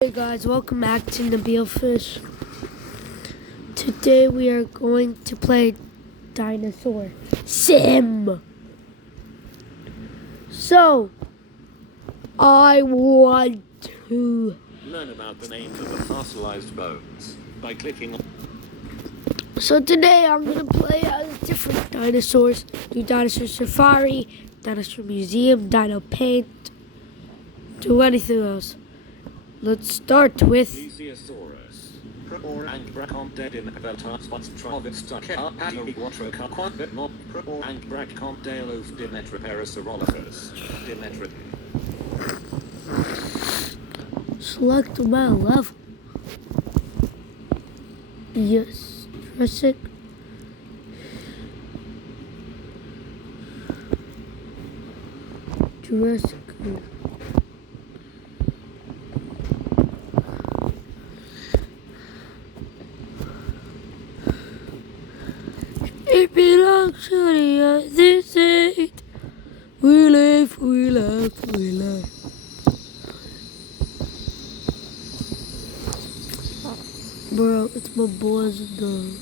Hey guys, welcome back to Nabil Fish. Today we are going to play Dinosaur Sim. So, I want to learn about the names of the fossilized bones by clicking on. So today I'm going to play as different dinosaurs. Do Dinosaur Safari, Dinosaur Museum, Dino Paint, do anything else. Let's start with Plesiosaurus. Prabor and Bracomded in Avatar spots Trovistica Agariquatroca Quadbit Mob Prabor and Bracomdelos Dimetroperosaurolophus. Dimetro. select my level. Yes, Jurassic. Jurassic. It belongs to the other side. We laugh, we laugh, we laugh. Bro, it's my boys dog.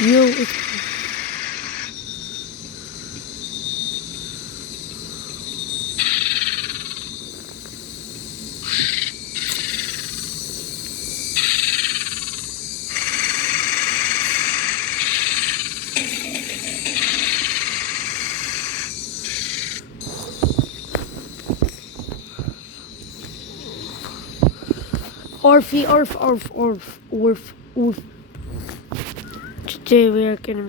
Yo, it's Orphy, Orf. Today we are going to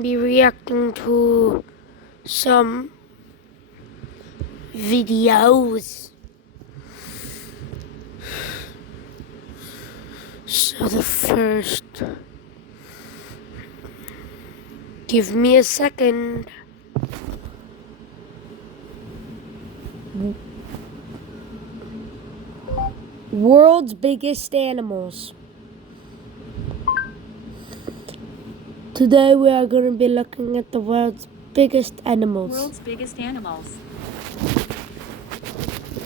be reacting to some videos. So the first, give me a second. World's biggest animals. Today we are going to be looking at the world's biggest animals. World's biggest animals.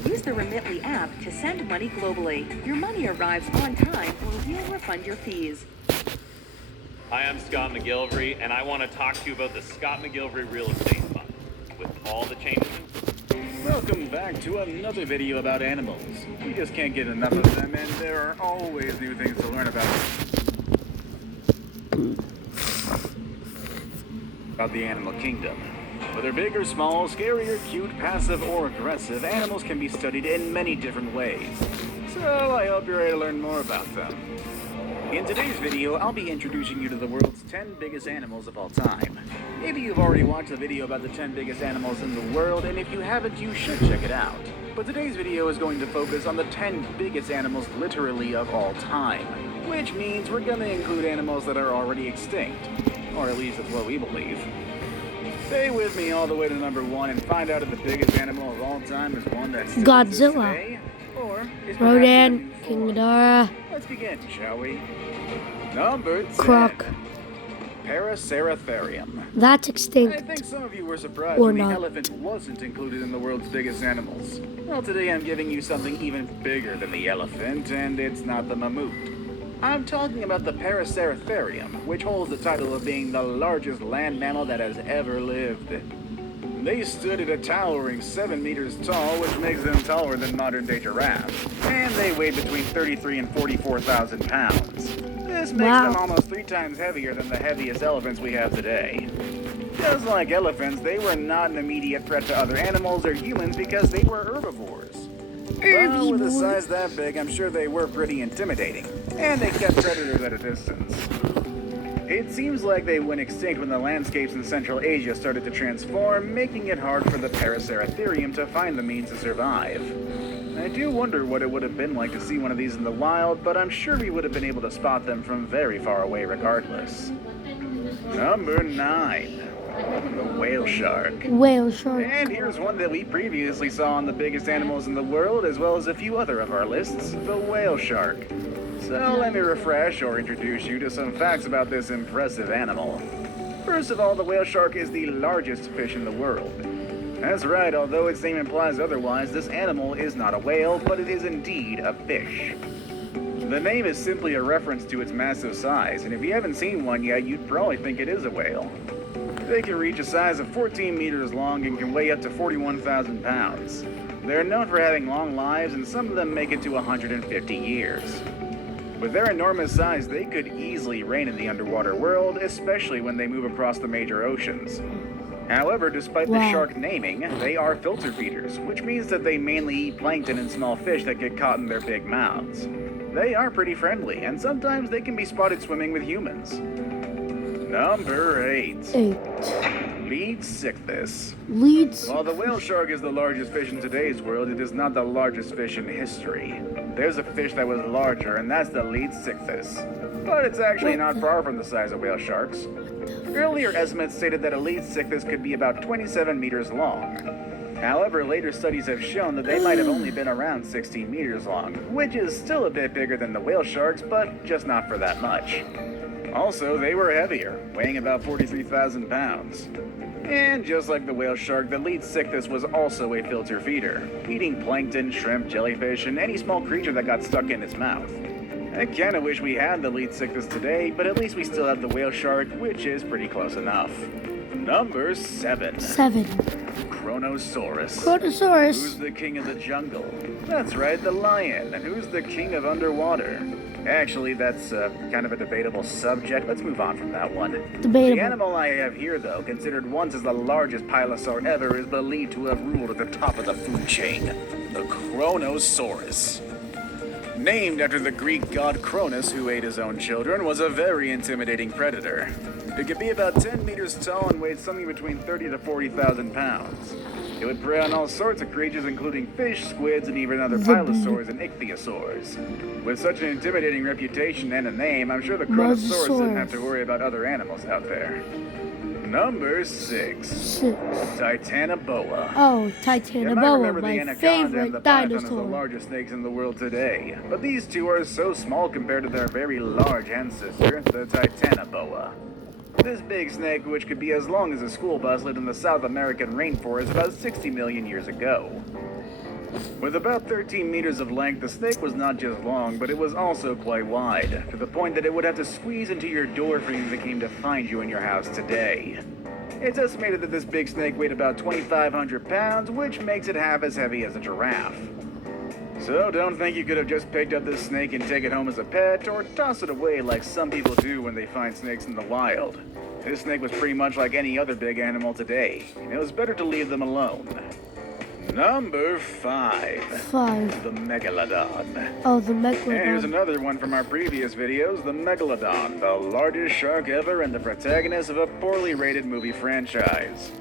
Use the Remitly app to send money globally. Your money arrives on time or we'll refund your fees. Hi, I'm Scott McGillivray, and I want to talk to you about the Scott McGillivray Real Estate Fund. With all the changes... Welcome back to another video about animals. We just can't get enough of them, and there are always new things to learn about the animal kingdom. Whether big or small, scary or cute, passive or aggressive, animals can be studied in many different ways. So I hope you're ready to learn more about them. In today's video, I'll be introducing you to the world's 10 biggest animals of all time. Maybe you've already watched the video about the 10 biggest animals in the world, and if you haven't, you should check it out. But today's video is going to focus on the 10 biggest animals literally of all time, which means we're going to include animals that are already extinct, or at least that's what we believe. Stay with me all the way to number 1 and find out if the biggest animal of all time is one that's still Godzilla, today, or is Rodan, perhaps King in Ghidorah, Let's begin, shall we? Number 10. Croc. Paraceratherium. That's I extinct. think some of you were surprised Or when not. the elephant wasn't included in the world's biggest animals. Well, today I'm giving you something even bigger than the elephant, and it's not the mammoth. I'm talking about the Paraceratherium, which holds the title of being the largest land mammal that has ever lived. They stood at a towering 7 meters tall, which makes them taller than modern-day giraffes, and they weighed between 33 and 44,000 pounds. This makes them almost 3 times heavier than the heaviest elephants we have today. Just like elephants, they were not an immediate threat to other animals or humans because they were herbivores. Well, with a size that big, I'm sure they were pretty intimidating, and they kept predators at a distance. It seems like they went extinct when the landscapes in Central Asia started to transform, making it hard for the Paraceratherium to find the means to survive. I do wonder what it would have been like to see one of these in the wild, but I'm sure we would have been able to spot them from very far away regardless. Number 9. The whale shark. Whale shark. And here's one that we previously saw on the biggest animals in the world, as well as a few other of our lists, the whale shark. So let me refresh or introduce you to some facts about this impressive animal. First of all, the whale shark is the largest fish in the world. That's right, although its name implies otherwise, this animal is not a whale, but it is indeed a fish. The name is simply a reference to its massive size, and if you haven't seen one yet, you'd probably think it is a whale. They can reach a size of 14 meters long and can weigh up to 41,000 pounds. They're known for having long lives, and some of them make it to 150 years. With their enormous size, they could easily reign in the underwater world, especially when they move across the major oceans. However, despite the shark naming, they are filter feeders, which means that they mainly eat plankton and small fish that get caught in their big mouths. They are pretty friendly, and sometimes they can be spotted swimming with humans. Number 8. 8. Leadsichthys. Leads. While the whale shark is the largest fish in today's world, it is not the largest fish in history. There's a fish that was larger, and that's the Leadsichthys. But it's actually not far from the size of whale sharks. Earlier estimates stated that a Leadsichthys could be about 27 meters long. However, later studies have shown that they might have only been around 16 meters long, which is still a bit bigger than the whale sharks, but just not for that much. Also, they were heavier, weighing about 43,000 pounds. And just like the whale shark, the Leadsichthys was also a filter feeder, eating plankton, shrimp, jellyfish, and any small creature that got stuck in its mouth. I kinda wish we had the Leadsichthys today, but at least we still have the whale shark, which is pretty close enough. Number 7. 7. Kronosaurus. Who's Kronosaurus. the king of the jungle? That's right, the lion. And who's the king of underwater? Actually, that's kind of a debatable subject. Let's move on from that one. The Debatable. animal I have here, though, considered once as the largest pilosaur ever, is believed to have ruled at the top of the food chain. The Kronosaurus. Named after the Greek god Cronus, who ate his own children, was a very intimidating predator. It could be about 10 meters tall and weighed something between 30 to 40,000 pounds. It would prey on all sorts of creatures, including fish, squids, and even other pilosaurs and ichthyosaurs. With such an intimidating reputation and a name, I'm sure the Kronosaurus didn't have to worry about other animals out there. Number 6. 6. Titanoboa. Oh, You might Titanoboa, remember the my anaconda and the favorite python as the dinosaur. largest snakes in the world today. But these two are so small compared to their very large ancestor, the Titanoboa. This big snake, which could be as long as a school bus, lived in the South American rainforest about 60 million years ago. With about 13 meters of length, the snake was not just long, but it was also quite wide, to the point that it would have to squeeze into your door for you if it came to find you in your house today. It's estimated that this big snake weighed about 2,500 pounds, which makes it half as heavy as a giraffe. So don't think you could have just picked up this snake and take it home as a pet, or toss it away like some people do when they find snakes in the wild. This snake was pretty much like any other big animal today, and it was better to leave them alone. Number 5. 5. The Megalodon. Oh, the And here's Megalodon. another one from our previous videos, the Megalodon, the largest shark ever and the protagonist of a poorly rated movie franchise.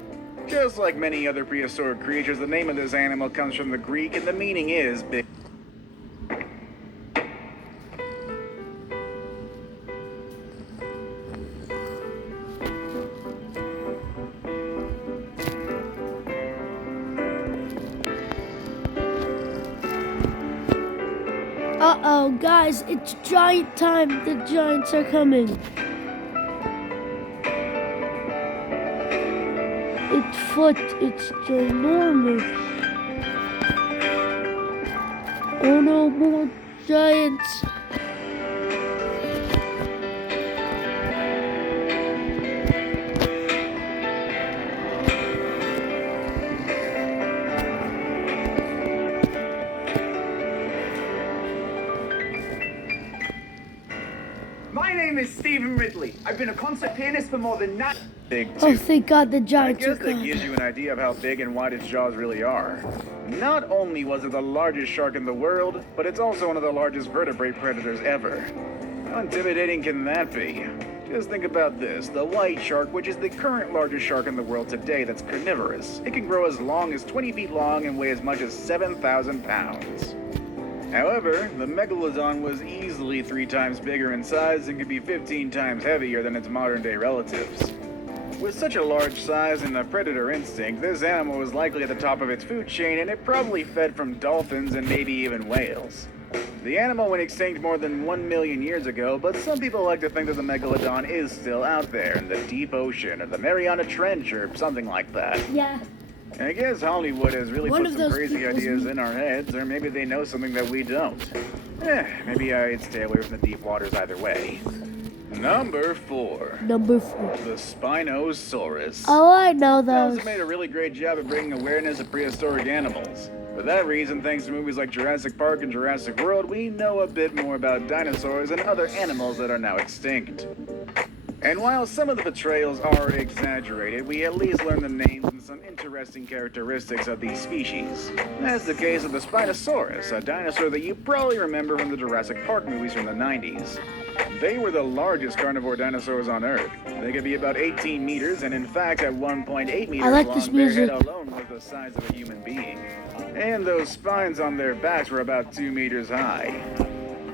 Just like many other prehistoric creatures, the name of this animal comes from the Greek and the meaning is big. Uh-oh, guys, it's giant time. The giants are coming. It's ginormous. Oh no, more giants. My name is Stephen Ridley. I've been a concert pianist for more than 9... Big Oh, too. thank God the I giants are guess that coming. gives you an idea of how big and wide its jaws really are. Not only was it the largest shark in the world, but it's also one of the largest vertebrate predators ever. How intimidating can that be? Just think about this. The white shark, which is the current largest shark in the world today that's carnivorous, it can grow as long as 20 feet long and weigh as much as 7,000 pounds. However, the megalodon was easily 3 times bigger in size and could be 15 times heavier than its modern-day relatives. With such a large size and a predator instinct, this animal was likely at the top of its food chain, and it probably fed from dolphins and maybe even whales. The animal went extinct more than 1 million years ago, but some people like to think that the megalodon is still out there in the deep ocean or the Mariana Trench or something like that. Yeah. I guess Hollywood has really One put of some those crazy people's- ideas in our heads, or maybe they know something that we don't. Maybe I'd stay away from the deep waters either way. Number 4. Number 4. The Spinosaurus. Oh, I know Those those. have made a really great job of bringing awareness of prehistoric animals. For that reason, thanks to movies like Jurassic Park and Jurassic World, we know a bit more about dinosaurs and other animals that are now extinct. And while some of the portrayals are exaggerated, we at least learn the names and some interesting characteristics of these species. That's the case of the Spinosaurus, a dinosaur that you probably remember from the Jurassic Park movies from the 90s. They were the largest carnivore dinosaurs on Earth. They could be about 18 meters, and in fact, at 1.8 meters I like long, this their music. head alone was the size of a human being. And those spines on their backs were about 2 meters high.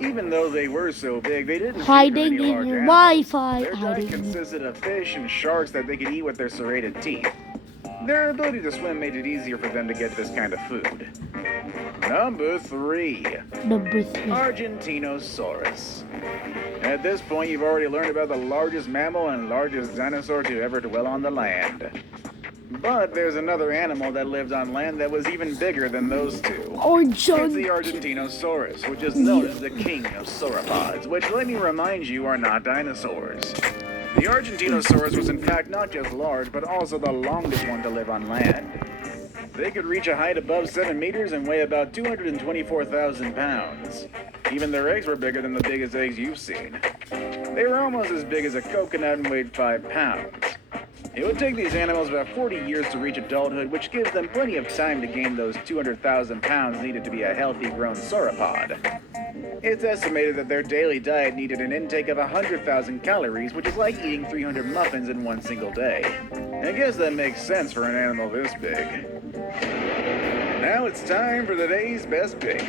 Even though they were so big, they didn't feed on Hiding any in large your animals. Wi-Fi. Their diet Hiding. consisted of fish and sharks that they could eat with their serrated teeth. Their ability to swim made it easier for them to get this kind of food. Number 3. Number 3. Argentinosaurus. At this point, you've already learned about the largest mammal and largest dinosaur to ever dwell on the land. But there's another animal that lived on land that was even bigger than those two. It's the Argentinosaurus, which is known as the king of sauropods, which, let me remind you, are not dinosaurs. The Argentinosaurus was in fact not just large, but also the longest one to live on land. They could reach a height above 7 meters and weigh about 224,000 pounds. Even their eggs were bigger than the biggest eggs you've seen. They were almost as big as a coconut and weighed 5 pounds. It would take these animals about 40 years to reach adulthood, which gives them plenty of time to gain those 200,000 pounds needed to be a healthy grown sauropod. It's estimated that their daily diet needed an intake of 100,000 calories, which is like eating 300 muffins in one single day. I guess that makes sense for an animal this big. Now it's time for the day's best pick.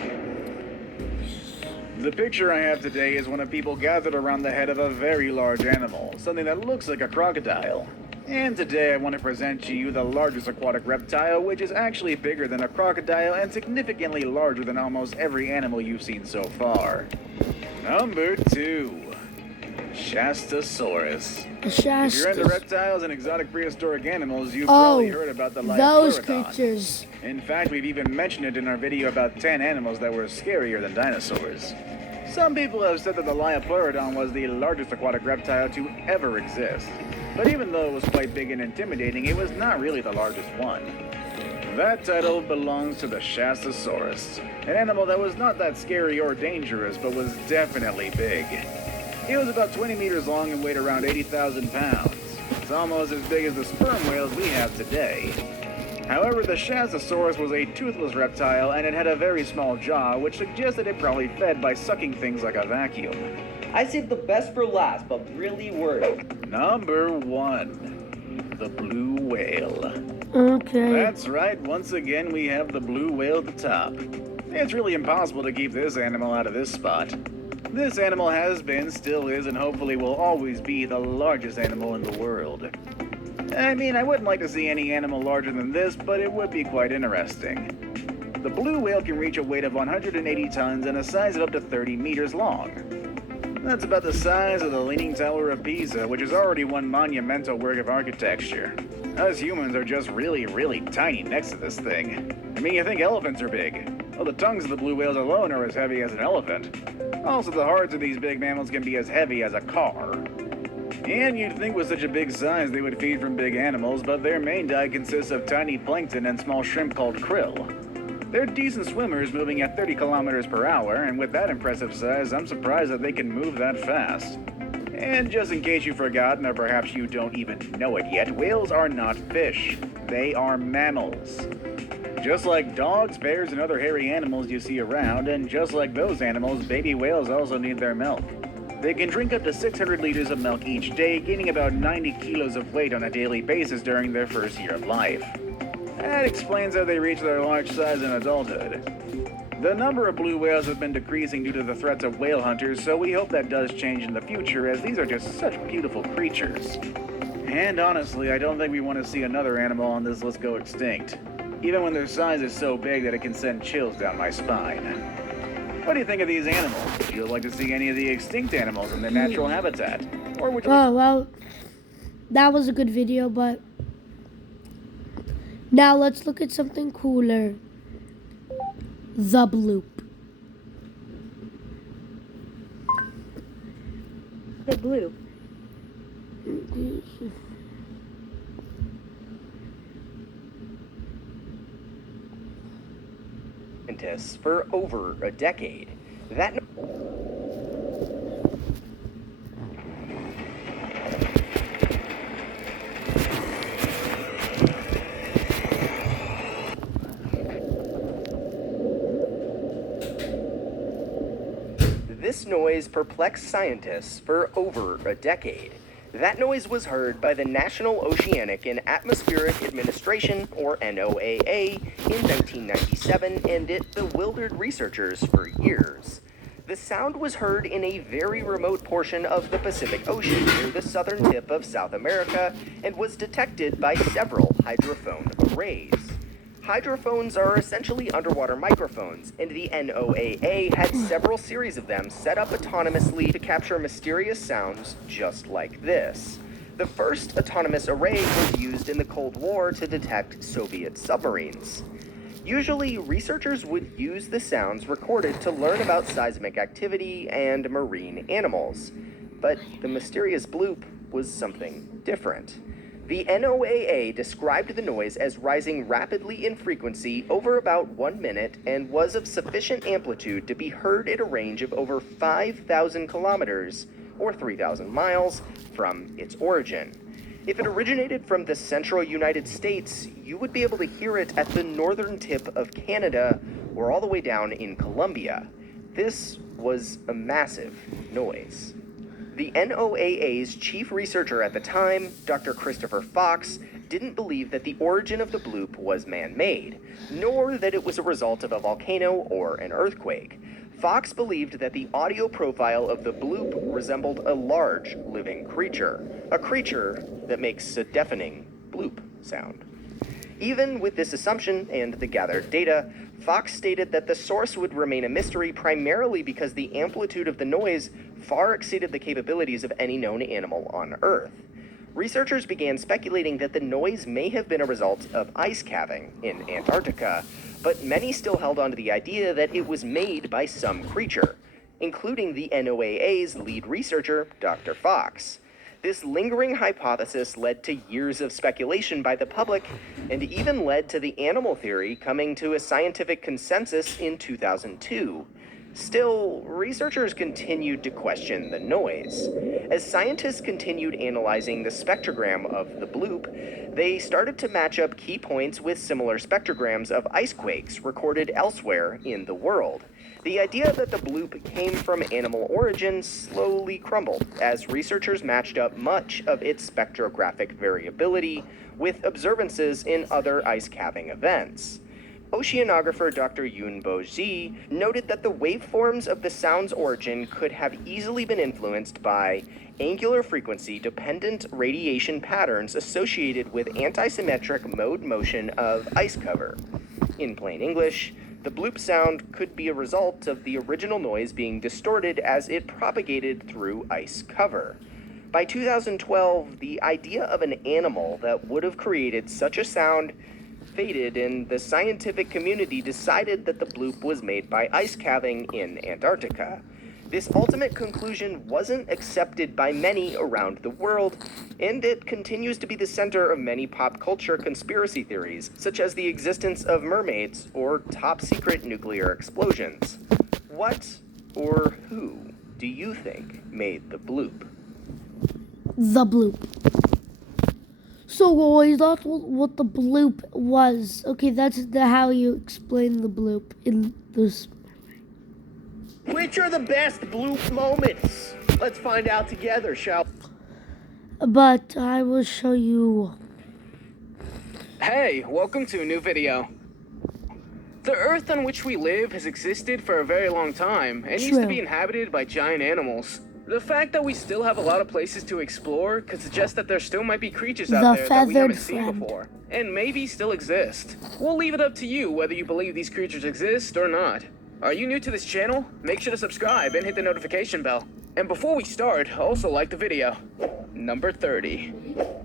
The picture I have today is one of people gathered around the head of a very large animal, something that looks like a crocodile. And today I want to present to you the largest aquatic reptile, which is actually bigger than a crocodile and significantly larger than almost every animal you've seen so far. Number 2. Shastasaurus. If you're into reptiles and exotic prehistoric animals, you've probably heard about the those Liopleurodon. creatures. In fact, we've even mentioned it in our video about 10 animals that were scarier than dinosaurs. Some people have said that the Liopleurodon was the largest aquatic reptile to ever exist. But even though it was quite big and intimidating, it was not really the largest one. That title belongs to the Shastasaurus, an animal that was not that scary or dangerous, but was definitely big. It was about 20 meters long and weighed around 80,000 pounds. It's almost as big as the sperm whales we have today. However, the Shastasaurus was a toothless reptile and it had a very small jaw, which suggested it probably fed by sucking things like a vacuum. I saved the best for last, but really worried. Number 1. The blue whale. Okay. That's right, once again we have the blue whale at the top. It's really impossible to keep this animal out of this spot. This animal has been, still is, and hopefully will always be the largest animal in the world. I mean, I wouldn't like to see any animal larger than this, but it would be quite interesting. The blue whale can reach a weight of 180 tons and a size of up to 30 meters long. That's about the size of the Leaning Tower of Pisa, which is already one monumental work of architecture. Us humans are just really, really tiny next to this thing. I mean, you think elephants are big. Well, the tongues of the blue whales alone are as heavy as an elephant. Also, the hearts of these big mammals can be as heavy as a car. And you'd think with such a big size they would feed from big animals, but their main diet consists of tiny plankton and small shrimp called krill. They're decent swimmers, moving at 30 kilometers per hour, and with that impressive size, I'm surprised that they can move that fast. And just in case you've forgotten, or perhaps you don't even know it yet, whales are not fish. They are mammals. Just like dogs, bears, and other hairy animals you see around, and just like those animals, baby whales also need their milk. They can drink up to 600 liters of milk each day, gaining about 90 kilos of weight on a daily basis during their first year of life. That explains how they reach their large size in adulthood. The number of blue whales has been decreasing due to the threats of whale hunters, so we hope that does change in the future, as these are just such beautiful creatures. And honestly, I don't think we want to see another animal on this list go extinct, even when their size is so big that it can send chills down my spine. What do you think of these animals? Would you like to see any of the extinct animals in their natural habitat? Or would you Oh, well, that was a good video, but now let's look at something cooler. The bloop. The bloop. Scientists for over a decade. That This noise perplexed scientists for over a decade. That noise was heard by the National Oceanic and Atmospheric Administration, or NOAA, in 1997, and it bewildered researchers for years. The sound was heard in a very remote portion of the Pacific Ocean near the southern tip of South America and was detected by several hydrophone arrays. Hydrophones are essentially underwater microphones, and the NOAA had several series of them set up autonomously to capture mysterious sounds just like this. The first autonomous array was used in the Cold War to detect Soviet submarines. Usually, researchers would use the sounds recorded to learn about seismic activity and marine animals. But the mysterious bloop was something different. The NOAA described the noise as rising rapidly in frequency over about 1 minute and was of sufficient amplitude to be heard at a range of over 5,000 kilometers, or 3,000 miles, from its origin. If it originated from the central United States, you would be able to hear it at the northern tip of Canada or all the way down in Colombia. This was a massive noise. The NOAA's chief researcher at the time, Dr. Christopher Fox, didn't believe that the origin of the bloop was man-made, nor that it was a result of a volcano or an earthquake. Fox believed that the audio profile of the bloop resembled a large living creature, a creature that makes a deafening bloop sound. Even with this assumption and the gathered data, Fox stated that the source would remain a mystery primarily because the amplitude of the noise far exceeded the capabilities of any known animal on Earth. Researchers began speculating that the noise may have been a result of ice calving in Antarctica, but many still held on to the idea that it was made by some creature, including the NOAA's lead researcher, Dr. Fox. This lingering hypothesis led to years of speculation by the public and even led to the animal theory coming to a scientific consensus in 2002. Still, researchers continued to question the noise. As scientists continued analyzing the spectrogram of the bloop, they started to match up key points with similar spectrograms of ice quakes recorded elsewhere in the world. The idea that the bloop came from animal origin slowly crumbled as researchers matched up much of its spectrographic variability with observances in other ice calving events. Oceanographer Dr. Yunbo Ji noted that the waveforms of the sound's origin could have easily been influenced by angular frequency dependent radiation patterns associated with antisymmetric mode motion of ice cover. In plain English, the bloop sound could be a result of the original noise being distorted as it propagated through ice cover. By 2012, the idea of an animal that would have created such a sound faded, and the scientific community decided that the bloop was made by ice calving in Antarctica. This ultimate conclusion wasn't accepted by many around the world, and it continues to be the center of many pop culture conspiracy theories, such as the existence of mermaids or top-secret nuclear explosions. What or who do you think made the bloop? The bloop. So guys, that's what the bloop was. Okay, that's how you explain the bloop in this. Which are the best bloop moments? Let's find out together, shall But I will show you. Hey, welcome to a new video. The Earth on which we live has existed for a very long time and used to be True. inhabited by giant animals. The fact that we still have a lot of places to explore could suggest that there still might be creatures out The there that we haven't feathered seen friend. before, and maybe still exist. We'll leave it up to you whether you believe these creatures exist or not. Are you new to this channel? Make sure to subscribe and hit the notification bell. And before we start, also like the video. Number 30.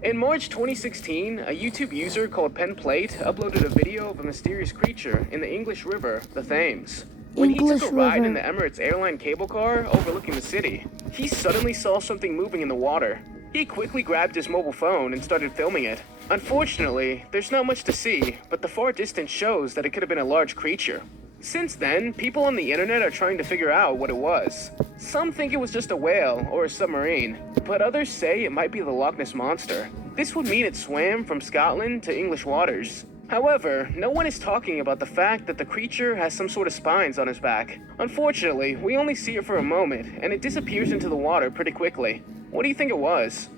In March 2016, a YouTube user called PenPlate uploaded a video of a mysterious creature in the English River, the Thames. When he English took a ride River. in the Emirates airline cable car overlooking the city, he suddenly saw something moving in the water. He quickly grabbed his mobile phone and started filming it. Unfortunately, there's not much to see, but the far distance shows that it could have been a large creature. Since then, people on the internet are trying to figure out what it was. Some think it was just a whale or a submarine, but others say it might be the Loch Ness Monster. This would mean it swam from Scotland to English waters. However, no one is talking about the fact that the creature has some sort of spines on his back. Unfortunately, we only see it for a moment, and it disappears into the water pretty quickly. What do you think it was?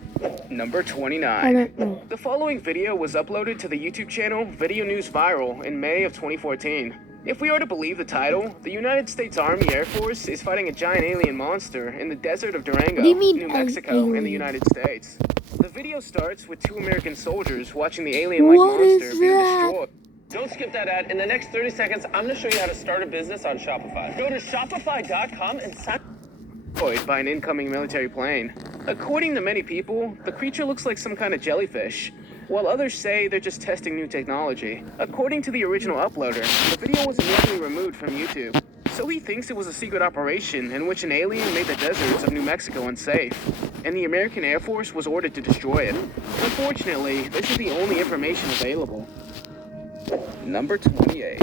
Number 29. I don't know. The following video was uploaded to the YouTube channel Video News Viral in May of 2014. If we are to believe the title, the United States Army Air Force is fighting a giant alien monster in the desert of Durango, What do you mean, New an Mexico, in the alien? United States. The video starts with 2 American soldiers watching the alien-like What is monster being that? destroyed. Don't skip that ad. In the next 30 seconds, I'm going to show you how to start a business on Shopify. Go to shopify.com and sign. By an incoming military plane. According to many people, the creature looks like some kind of jellyfish, while others say they're just testing new technology. According to the original uploader, the video was initially removed from YouTube, so he thinks it was a secret operation in which an alien made the deserts of New Mexico unsafe, and the American Air Force was ordered to destroy it. Unfortunately, this is the only information available. Number 28.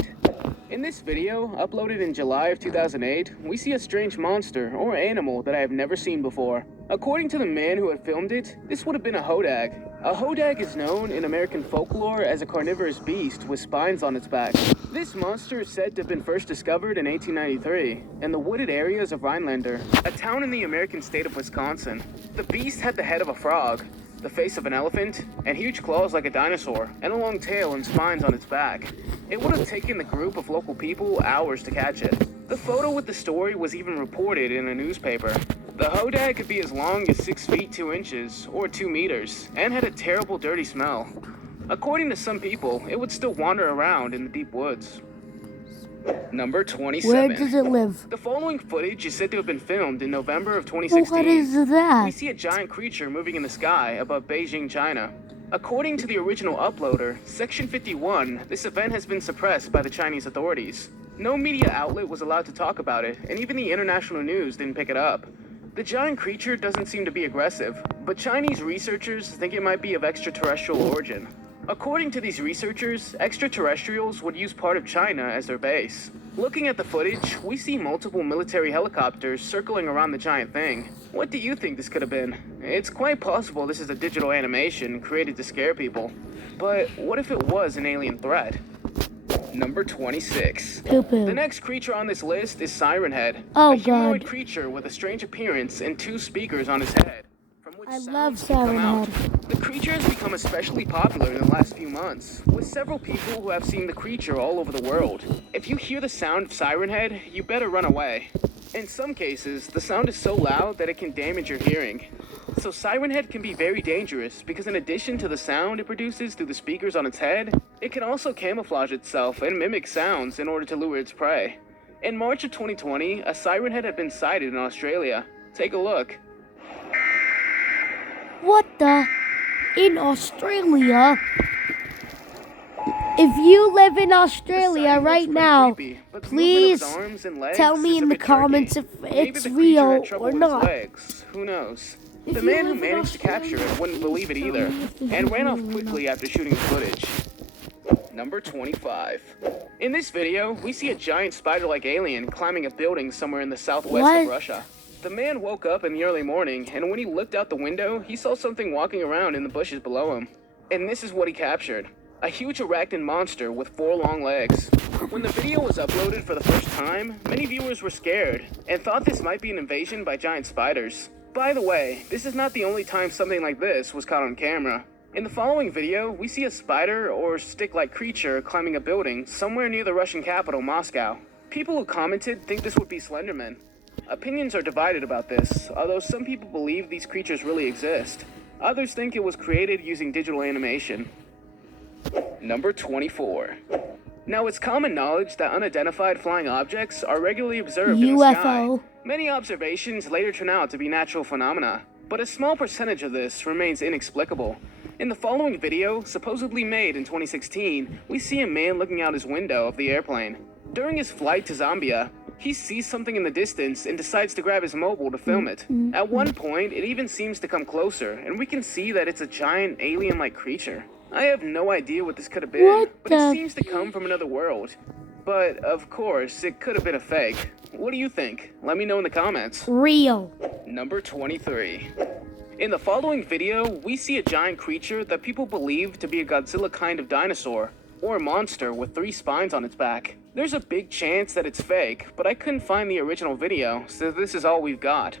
In this video, uploaded in July of 2008, we see a strange monster or animal that I have never seen before. According to the man who had filmed it, this would have been a hodag. A hodag is known in American folklore as a carnivorous beast with spines on its back. This monster is said to have been first discovered in 1893 in the wooded areas of Rhinelander, a town in the American state of Wisconsin. The beast had the head of a frog, the face of an elephant, and huge claws like a dinosaur, and a long tail and spines on its back. It would have taken the group of local people hours to catch it. The photo with the story was even reported in a newspaper. The hodag could be as long as 6 feet 2 inches, or 2 meters, and had a terrible dirty smell. According to some people, it would still wander around in the deep woods. Number 27. Where does it live? The following footage is said to have been filmed in November of Well, 2016. what is that? We see a giant creature moving in the sky above Beijing, China. According to the original uploader, Section 51, this event has been suppressed by the Chinese authorities. No media outlet was allowed to talk about it, and even the international news didn't pick it up. The giant creature doesn't seem to be aggressive, but Chinese researchers think it might be of extraterrestrial origin. According to these researchers, extraterrestrials would use part of China as their base. Looking at the footage, we see multiple military helicopters circling around the giant thing. What do you think this could have been? It's quite possible this is a digital animation created to scare people. But what if it was an alien threat? Number 26. Poo-poo. The next creature on this list is Siren Head, Oh, a humanoid God. creature with a strange appearance and 2 speakers on his head, from which I sounds love come Siren out. Head. The creature has become especially popular in the last few months, with several people who have seen the creature all over the world. If you hear the sound of Siren Head, you better run away. In some cases, the sound is so loud that it can damage your hearing. So Siren Head can be very dangerous because in addition to the sound it produces through the speakers on its head, it can also camouflage itself and mimic sounds in order to lure its prey. In March of 2020, a Siren Head had been sighted in Australia. Take a look. What the? In Australia? If you live in The Australia sighting right looks pretty now, creepy, but the movement of please his arms and legs tell me is a in the bit jerky. comments if Maybe it's the creature had real trouble or with his not. legs. Who knows? If The you man who live in managed to capture it wouldn't believe it tell either, me if it's and ran off real or quickly not. after shooting the footage. Number 25. In this video, we see a giant spider-like alien climbing a building somewhere in the southwest What? of Russia. The man woke up in the early morning, and when he looked out the window, he saw something walking around in the bushes below him. And this is what he captured. A huge arachnid monster with 4 long legs. When the video was uploaded for the first time, many viewers were scared and thought this might be an invasion by giant spiders. By the way, this is not the only time something like this was caught on camera. In the following video, we see a spider or stick-like creature climbing a building somewhere near the Russian capital, Moscow. People who commented think this would be Slenderman. Opinions are divided about this, although some people believe these creatures really exist. Others think it was created using digital animation. Number 24. Now, it's common knowledge that unidentified flying objects are regularly observed in the sky. UFO. Many observations later turn out to be natural phenomena, but a small percentage of this remains inexplicable. In the following video, supposedly made in 2016, we see a man looking out his window of the airplane. During his flight to Zambia, he sees something in the distance and decides to grab his mobile to film it. At one point, it even seems to come closer, and we can see that it's a giant alien-like creature. I have no idea what this could have been, but it seems to come from another world. But, of course, it could have been a fake. What do you think? Let me know in the comments. Real. Number 23. In the following video, we see a giant creature that people believe to be a Godzilla kind of dinosaur, or monster with 3 spines on its back. There's a big chance that it's fake, but I couldn't find the original video, so this is all we've got.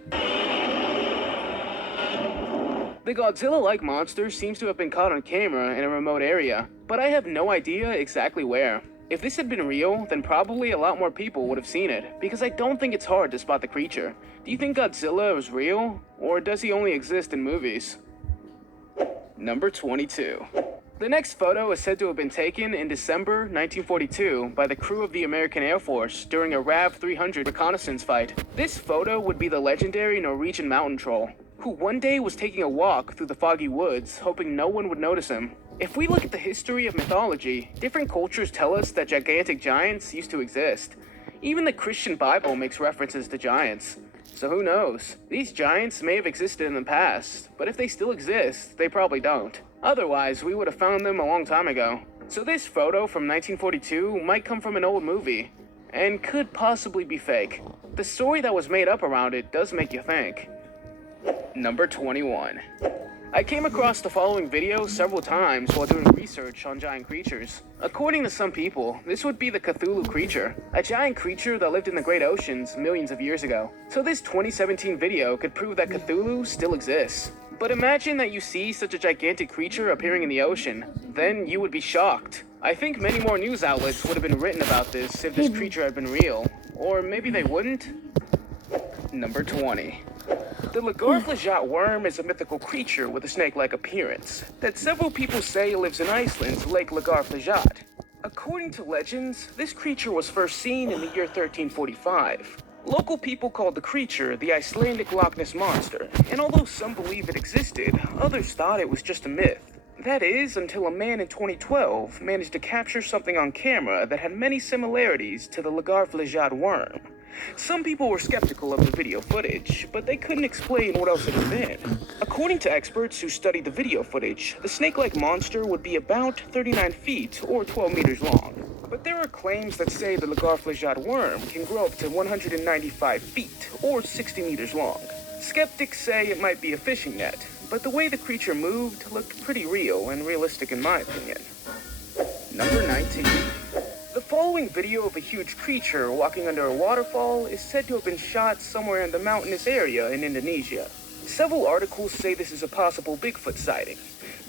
The Godzilla-like monster seems to have been caught on camera in a remote area, but I have no idea exactly where. If this had been real, then probably a lot more people would have seen it, because I don't think it's hard to spot the creature. Do you think Godzilla is real, or does he only exist in movies? Number 22. The next photo is said to have been taken in December 1942 by the crew of the American Air Force during a RAV-300 reconnaissance fight. This photo would be the legendary Norwegian mountain troll, who one day was taking a walk through the foggy woods, hoping no one would notice him. If we look at the history of mythology, different cultures tell us that gigantic giants used to exist. Even the Christian Bible makes references to giants. So who knows? These giants may have existed in the past, but if they still exist, they probably don't. Otherwise, we would have found them a long time ago. So this photo from 1942 might come from an old movie, and could possibly be fake. The story that was made up around it does make you think. Number 21. I came across the following video several times while doing research on giant creatures. According to some people, this would be the Cthulhu creature, a giant creature that lived in the great oceans millions of years ago. So this 2017 video could prove that Cthulhu still exists. But imagine that you see such a gigantic creature appearing in the ocean. Then you would be shocked. I think many more news outlets would have been written about this if this creature had been real. Or maybe they wouldn't? Number 20. The Lagarflagot worm is a mythical creature with a snake-like appearance that several people say lives in Iceland's Lake Lagarflagot. According to legends, this creature was first seen in the year 1345. Local people called the creature the Icelandic Loch Ness Monster, and although some believe it existed, others thought it was just a myth. That is, until a man in 2012 managed to capture something on camera that had many similarities to the Lagarflagot worm. Some people were skeptical of the video footage, but they couldn't explain what else it had been. According to experts who studied the video footage, the snake-like monster would be about 39 feet or 12 meters long. But there are claims that say the Lagarflagot worm can grow up to 195 feet or 60 meters long. Skeptics say it might be a fishing net, but the way the creature moved looked pretty real and realistic in my opinion. Number 19. The following video of a huge creature walking under a waterfall is said to have been shot somewhere in the mountainous area in Indonesia. Several articles say this is a possible Bigfoot sighting.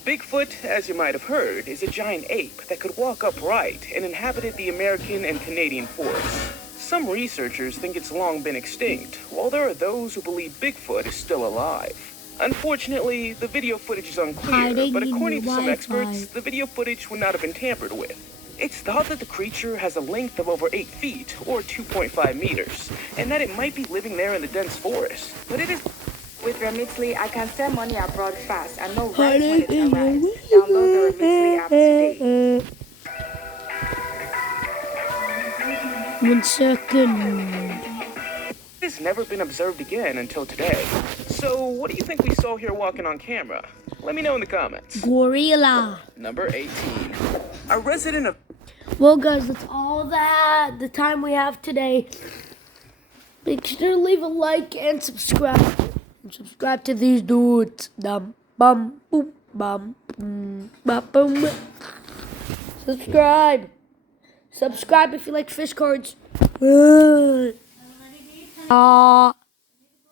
Bigfoot, as you might have heard, is a giant ape that could walk upright and inhabited the American and Canadian forests. Some researchers think it's long been extinct, while there are those who believe Bigfoot is still alive. Unfortunately, the video footage is unclear, but according to some experts, the video footage would not have been tampered with. It's thought that the creature has a length of over 8 feet, or 2.5 meters, and that it might be living there in the dense forest. But it is... With Remitly, I can send money abroad fast and know right when it arrives. Download the Remitly app today. 1 second. It has never been observed again until today. So, what do you think we saw here walking on camera? Let me know in the comments. Gorilla. Number 18. A resident of... Well, guys, that's all the time we have today. Make sure to leave a like and subscribe. And subscribe to these dudes. Dum bum boom bum bum boom. Subscribe. Subscribe if you like fish cards.